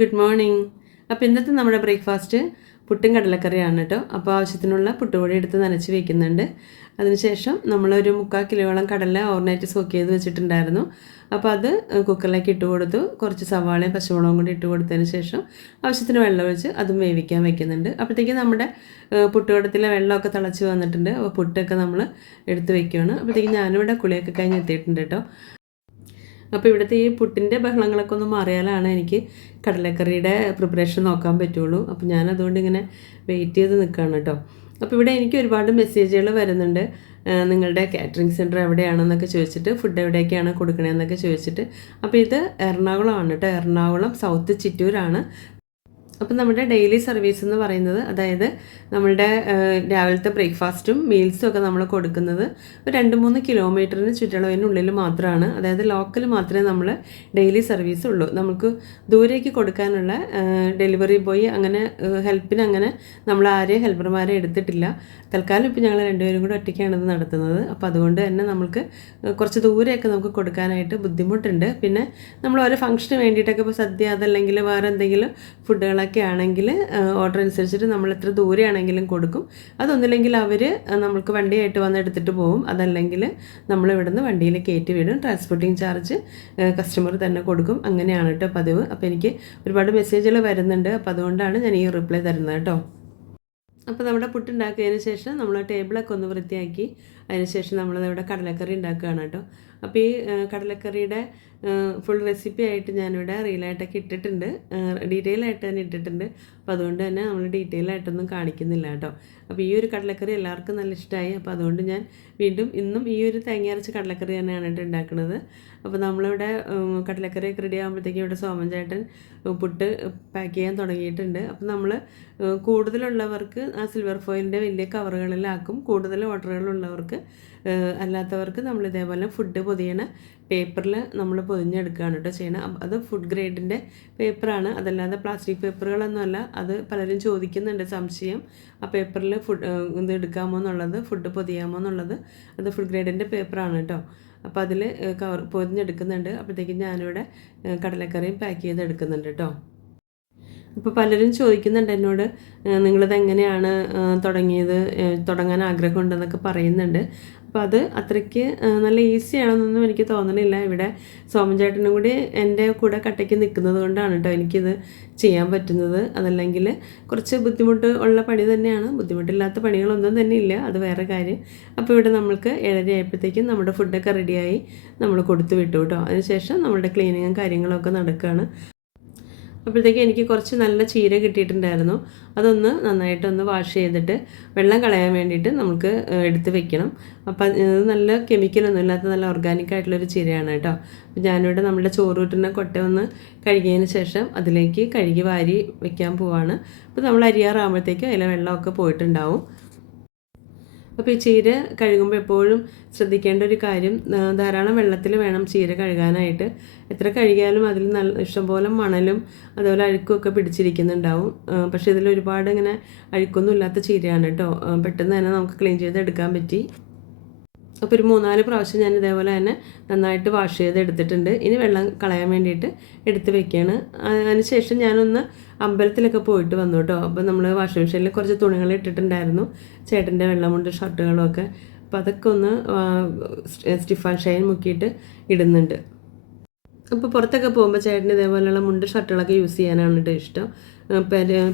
Good morning അപ്പോൾ ഇന്നത്തെ നമ്മുടെ ബ്രേക്ക്ഫാസ്റ്റ് പുട്ടും കടലക്കറിയാണ് കേട്ടോ അപ്പോൾ ആവശ്യത്തിനുള്ള പുട്ടുപൊടി എടുത്ത് നനച്ച് വെക്കുന്നുണ്ട്. അതിനുശേഷം നമ്മളൊരു മുക്കാൽ കിലോളം കടല ഓവർനൈറ്റ് സോക്ക് ചെയ്ത് വെച്ചിട്ടുണ്ടായിരുന്നു. അപ്പോൾ അത് കുക്കറിലേക്ക് ഇട്ട് കൊടുത്തു. കുറച്ച് സവാളയും പച്ചമുളകും കൂടി ഇട്ട് കൊടുത്തതിന് ശേഷം ആവശ്യത്തിന് വെള്ളം ഒഴിച്ച് അതും വേവിക്കാൻ വെക്കുന്നുണ്ട്. അപ്പോഴത്തേക്കും നമ്മുടെ പുട്ടുകടത്തിലെ വെള്ളമൊക്കെ തിളച്ച് വന്നിട്ടുണ്ട്. അപ്പോൾ പുട്ടൊക്കെ നമ്മൾ എടുത്ത് വെക്കുകയാണ് അപ്പോഴത്തേക്കും ഞാനിവിടെ കുളിയൊക്കെ കഴിഞ്ഞ് എത്തിയിട്ടുണ്ട് കേട്ടോ അപ്പോൾ ഇവിടുത്തെ ഈ പുട്ടിന്റെ ബഹളങ്ങളൊക്കെ ഒന്ന് മാറിയാലാണ് എനിക്ക് കടലക്കറിയുടെ പ്രിപ്പറേഷൻ നോക്കാൻ പറ്റുള്ളൂ. അപ്പോൾ ഞാൻ അതുകൊണ്ട് ഇങ്ങനെ വെയിറ്റ് ചെയ്ത് നിൽക്കുകയാണ് കേട്ടോ. അപ്പോൾ ഇവിടെ എനിക്ക് ഒരുപാട് മെസ്സേജുകൾ വരുന്നുണ്ട്. നിങ്ങളുടെ കാറ്ററിംഗ് സെന്റർ എവിടെയാണെന്നൊക്കെ ചോദിച്ചിട്ട് ഫുഡ് എവിടെയൊക്കെയാണ് കൊടുക്കണതെന്നൊക്കെ ചോദിച്ചിട്ട്. അപ്പോൾ ഇത് എറണാകുളമാണ് കേട്ടോ. എറണാകുളം സൗത്ത് ചിറ്റൂരാണ്. അപ്പം നമ്മുടെ ഡെയിലി സർവീസ് എന്ന് പറയുന്നത് അതായത് നമ്മളുടെ രാവിലത്തെ ബ്രേക്ക്ഫാസ്റ്റും മീൽസും ഒക്കെ നമ്മൾ കൊടുക്കുന്നത് ഒരു രണ്ട് മൂന്ന് കിലോമീറ്ററിന് ചുറ്റളവിനുള്ളിൽ മാത്രമാണ് അതായത് ലോക്കൽ മാത്രമേ നമ്മൾ ഡെയിലി സർവീസ് ഉള്ളൂ. നമുക്ക് ദൂരേക്ക് കൊടുക്കാനുള്ള ഡെലിവറി ബോയ് അങ്ങനെ ഹെൽപ്പിന് അങ്ങനെ നമ്മൾ ആരെയും ഹെൽപ്പർമാരെ എടുത്തിട്ടില്ല. തൽക്കാലം ഇപ്പോൾ ഞങ്ങൾ രണ്ടുപേരും കൂടെ ഒറ്റയ്ക്കാണ് ഇത് നടത്തുന്നത്. അപ്പോൾ അതുകൊണ്ട് തന്നെ നമുക്ക് കുറച്ച് ദൂരെയൊക്കെ നമുക്ക് കൊടുക്കാനായിട്ട് ബുദ്ധിമുട്ടുണ്ട്. പിന്നെ നമ്മൾ ഓരോ ഫംഗ്ഷന് വേണ്ടിയിട്ടൊക്കെ ഇപ്പോൾ സദ്യ അതല്ലെങ്കിൽ വേറെ എന്തെങ്കിലും ഫുഡുകളൊക്കെ ആണെങ്കിൽ ഓർഡർ അനുസരിച്ചിട്ട് നമ്മൾ എത്ര ദൂരെയാണെങ്കിലും കൊടുക്കും. അതൊന്നുമില്ലെങ്കിൽ അവർ നമുക്ക് വണ്ടിയായിട്ട് വന്ന് എടുത്തിട്ട് പോകും അതല്ലെങ്കിൽ നമ്മൾ ഇവിടുന്ന് വണ്ടിയിൽ കയറ്റി വിടും. ട്രാൻസ്പോർട്ടിങ് ചാർജ് കസ്റ്റമർ തന്നെ കൊടുക്കും. അങ്ങനെയാണ് കേട്ടോ പതിവ്. അപ്പോൾ എനിക്ക് ഒരുപാട് മെസ്സേജുകൾ വരുന്നുണ്ട്. അപ്പോൾ അതുകൊണ്ടാണ് ഞാൻ ഈ റിപ്ലൈ തരുന്നത് കേട്ടോ. അപ്പോൾ നമ്മുടെ പുട്ടുണ്ടാക്കിയതിന് ശേഷം നമ്മൾ ടേബിളൊക്കെ ഒന്ന് വൃത്തിയാക്കി. അതിനുശേഷം നമ്മളിവിടെ കടലക്കറി ഉണ്ടാക്കുകയാണ് കേട്ടോ. അപ്പോൾ ഈ കടലക്കറിയുടെ ഫുൾ റെസിപ്പി ആയിട്ട് ഞാനിവിടെ റീലായിട്ടൊക്കെ ഇട്ടിട്ടുണ്ട്. ഡീറ്റെയിൽ ആയിട്ട് തന്നെ ഇട്ടിട്ടുണ്ട്. അപ്പോൾ അതുകൊണ്ട് തന്നെ നമ്മൾ ഡീറ്റെയിൽ ആയിട്ടൊന്നും കാണിക്കുന്നില്ല കേട്ടോ. അപ്പോൾ ഈ ഒരു കടലക്കറി എല്ലാവർക്കും നല്ല ഇഷ്ടമായി അപ്പോൾ അതുകൊണ്ട് ഞാൻ വീണ്ടും ഇന്നും ഈ ഒരു തേങ്ങ അരച്ച കടലക്കറി തന്നെയാണ് കേട്ടോ ഉണ്ടാക്കുന്നത് അപ്പോൾ നമ്മളിവിടെ കടലക്കറിയൊക്കെ റെഡി ആകുമ്പോഴത്തേക്കും ഇവിടെ സോമൻ ചേട്ടൻ പുട്ട് പാക്ക് ചെയ്യാൻ തുടങ്ങിയിട്ടുണ്ട്. അപ്പോൾ നമ്മൾ കൂടുതലുള്ളവർക്ക് ആ സിൽവർ ഫോയിലിന്റെ വലിയ കവറുകളിലാക്കും കൂടുതൽ ഓർഡറുകളുള്ളവർക്ക് അല്ലാത്തവർക്ക് നമ്മൾ ഇതേപോലെ ഫുഡ് പൊതിയണ പേപ്പറിൽ നമ്മൾ പൊതിഞ്ഞെടുക്കുകയാണ് കേട്ടോ ചെയ്യണം. അത് ഫുഡ് ഗ്രേഡിന്റെ പേപ്പറാണ് അതല്ലാതെ പ്ലാസ്റ്റിക് പേപ്പറുകളൊന്നുമല്ല അത് പലരും ചോദിക്കുന്നുണ്ട് സംശയം. ആ പേപ്പറിൽ ഫുഡ് ഇത് എടുക്കാമോ എന്നുള്ളത് ഫുഡ് പൊതിയാമോ എന്നുള്ളത് അത് ഫുഡ് ഗ്രേഡിന്റെ പേപ്പറാണ് കേട്ടോ അപ്പോൾ അതിൽ കവർ പൊതിഞ്ഞെടുക്കുന്നുണ്ട്. അപ്പോഴത്തേക്കും ഞാനിവിടെ കടലക്കറിയും പാക്ക് ചെയ്ത് എടുക്കുന്നുണ്ട് കേട്ടോ ഇപ്പോൾ പലരും ചോദിക്കുന്നുണ്ട് എന്നോട് നിങ്ങളിത് എങ്ങനെയാണ് തുടങ്ങിയത് തുടങ്ങാൻ ആഗ്രഹമുണ്ടെന്നൊക്കെ പറയുന്നുണ്ട്. അപ്പോൾ അത് അത്രയ്ക്ക് നല്ല ഈസി ആണെന്നൊന്നും എനിക്ക് തോന്നണില്ല. ഇവിടെ സോമൻ കൂടി എന്റെ കൂടെ കട്ടയ്ക്ക് നിൽക്കുന്നത് കൊണ്ടാണ് കേട്ടോ എനിക്കിത് ചെയ്യാൻ പറ്റുന്നത്. അതല്ലെങ്കിൽ കുറച്ച് ബുദ്ധിമുട്ട് ഉള്ള പണി തന്നെയാണ്. ബുദ്ധിമുട്ടില്ലാത്ത പണികളൊന്നും തന്നെ ഇല്ല. അത് വേറെ കാര്യം. അപ്പോൾ ഇവിടെ നമ്മൾക്ക് ഏഴര ആയപ്പോഴത്തേക്കും നമ്മുടെ ഫുഡൊക്കെ റെഡിയായി നമ്മൾ കൊടുത്തു വിട്ടു കേട്ടോ. അതിനുശേഷം നമ്മുടെ ക്ലീനിങ്ങും കാര്യങ്ങളൊക്കെ നടക്കുകയാണ് അപ്പോഴത്തേക്ക് എനിക്ക് കുറച്ച് നല്ല ചീര കിട്ടിയിട്ടുണ്ടായിരുന്നു. അതൊന്ന് നന്നായിട്ടൊന്ന് വാഷ് ചെയ്തിട്ട് വെള്ളം കളയാൻ വേണ്ടിയിട്ട് നമുക്ക് എടുത്ത് വെക്കണം. അപ്പം ഇത് നല്ല കെമിക്കലൊന്നും ഇല്ലാത്ത നല്ല ഓർഗാനിക് ആയിട്ടുള്ളൊരു ചീരയാണ് കേട്ടോ. അപ്പം ഞാനിവിടെ നമ്മുടെ ചോറ് കിട്ടുന്ന കൊട്ട ഒന്ന് കഴുകിയതിന് ശേഷം അതിലേക്ക് കഴുകി വാരി വെക്കാൻ പോവാണ്. അപ്പോൾ നമ്മൾ അരിയാറാകുമ്പോഴത്തേക്കും അതിലെ വെള്ളമൊക്കെ പോയിട്ടുണ്ടാവും. അപ്പോൾ ഈ ചീര കഴുകുമ്പോൾ എപ്പോഴും ശ്രദ്ധിക്കേണ്ട ഒരു കാര്യം ധാരാളം വെള്ളത്തിൽ വേണം ചീര കഴുകാനായിട്ട്. എത്ര കഴുകിയാലും അതിൽ നല്ല ഇഷ്ടംപോലെ മണലും അതുപോലെ അഴുക്കുമൊക്കെ പിടിച്ചിരിക്കുന്നുണ്ടാവും. പക്ഷേ ഇതിൽ ഒരുപാട് ഇങ്ങനെ അഴുക്കൊന്നും ഇല്ലാത്ത ചീരയാണ് കേട്ടോ. പെട്ടെന്ന് തന്നെ നമുക്ക് ക്ലീൻ ചെയ്ത് എടുക്കാൻ പറ്റി. അപ്പോൾ ഒരു മൂന്നാൽ പ്രാവശ്യം ഞാൻ ഇതേപോലെ തന്നെ നന്നായിട്ട് വാഷ് ചെയ്ത് എടുത്തിട്ടുണ്ട് ഇനി വെള്ളം കളയാൻ വേണ്ടിയിട്ട് എടുത്ത് വെക്കുകയാണ് അതിനുശേഷം ഞാനൊന്ന് അമ്പലത്തിലൊക്കെ പോയിട്ട് വന്നു കേട്ടോ. അപ്പോൾ നമ്മൾ വാഷിംഗ് മെഷീനിൽ കുറച്ച് തുണികൾ ഇട്ടിട്ടുണ്ടായിരുന്നു. ചേട്ടന്റെ വെള്ളമുണ്ട് ഷർട്ടുകളും ഒക്കെ. അപ്പോൾ അതൊക്കെ ഒന്ന് സ്റ്റിഫാൻ ഷൈൻ മുക്കിയിട്ട് ഇടുന്നുണ്ട്. അപ്പോൾ പുറത്തൊക്കെ പോകുമ്പോൾ ചേട്ടന് ഇതേപോലെയുള്ള മുണ്ട് ഷർട്ടുകളൊക്കെ യൂസ് ചെയ്യാനാണ് ഇഷ്ടം.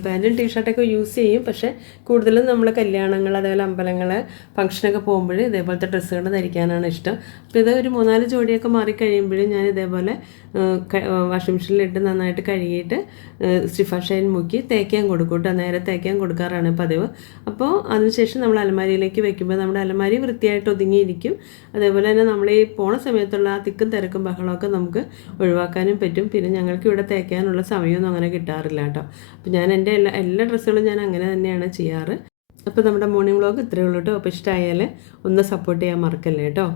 പാന്റും ടീഷർട്ടൊക്കെ യൂസ് ചെയ്യും. പക്ഷേ കൂടുതലും നമ്മൾ കല്യാണങ്ങൾ അതേപോലെ അമ്പലങ്ങൾ ഫംഗ്ഷനൊക്കെ പോകുമ്പോൾ ഇതേപോലത്തെ ഡ്രസ്സുകൾ ധരിക്കാനാണ് ഇഷ്ടം. അപ്പോൾ ഇത് ഒരു മൂന്നാൽ ജോഡിയൊക്കെ മാറിക്കഴിയുമ്പോഴും ഞാൻ ഇതേപോലെ വാഷിംഗ് മെഷീനിലിട്ട് നന്നായിട്ട് കഴുകിയിട്ട് സ്റ്റിഫ ഷൈൻ മുക്കി തേക്കാൻ കൊടുക്കും കേട്ടോ നേരെ തേക്കാൻ കൊടുക്കാറാണ് പതിവ്. അപ്പോൾ അതിനുശേഷം നമ്മൾ അലമാരിയിലേക്ക് വെക്കുമ്പോൾ നമ്മുടെ അലമാരി വൃത്തിയായിട്ട് ഒതുങ്ങിയിരിക്കും. അതേപോലെ തന്നെ നമ്മൾ ഈ പോണ സമയത്തുള്ള ആ തിക്കും തിരക്കും ബഹളമൊക്കെ നമുക്ക് ഒഴിവാക്കാനും പറ്റും. പിന്നെ ഞങ്ങൾക്ക് ഇവിടെ തേക്കാനുള്ള സമയമൊന്നും അങ്ങനെ കിട്ടാറില്ല കേട്ടോ അപ്പോൾ ഞാൻ എന്റെ എല്ലാ എല്ലാ ഡ്രസ്സുകളും ഞാൻ അങ്ങനെ തന്നെയാണ് ചെയ്യാറ്. അപ്പോൾ നമ്മുടെ മോർണിംഗ് വ്ളോഗ് ഇത്രയേ ഉള്ളൂ കേട്ടോ. അപ്പോൾ ഇഷ്ടമായാൽ ഒന്ന് സപ്പോർട്ട് ചെയ്യാൻ മറക്കല്ലേ കേട്ടോ.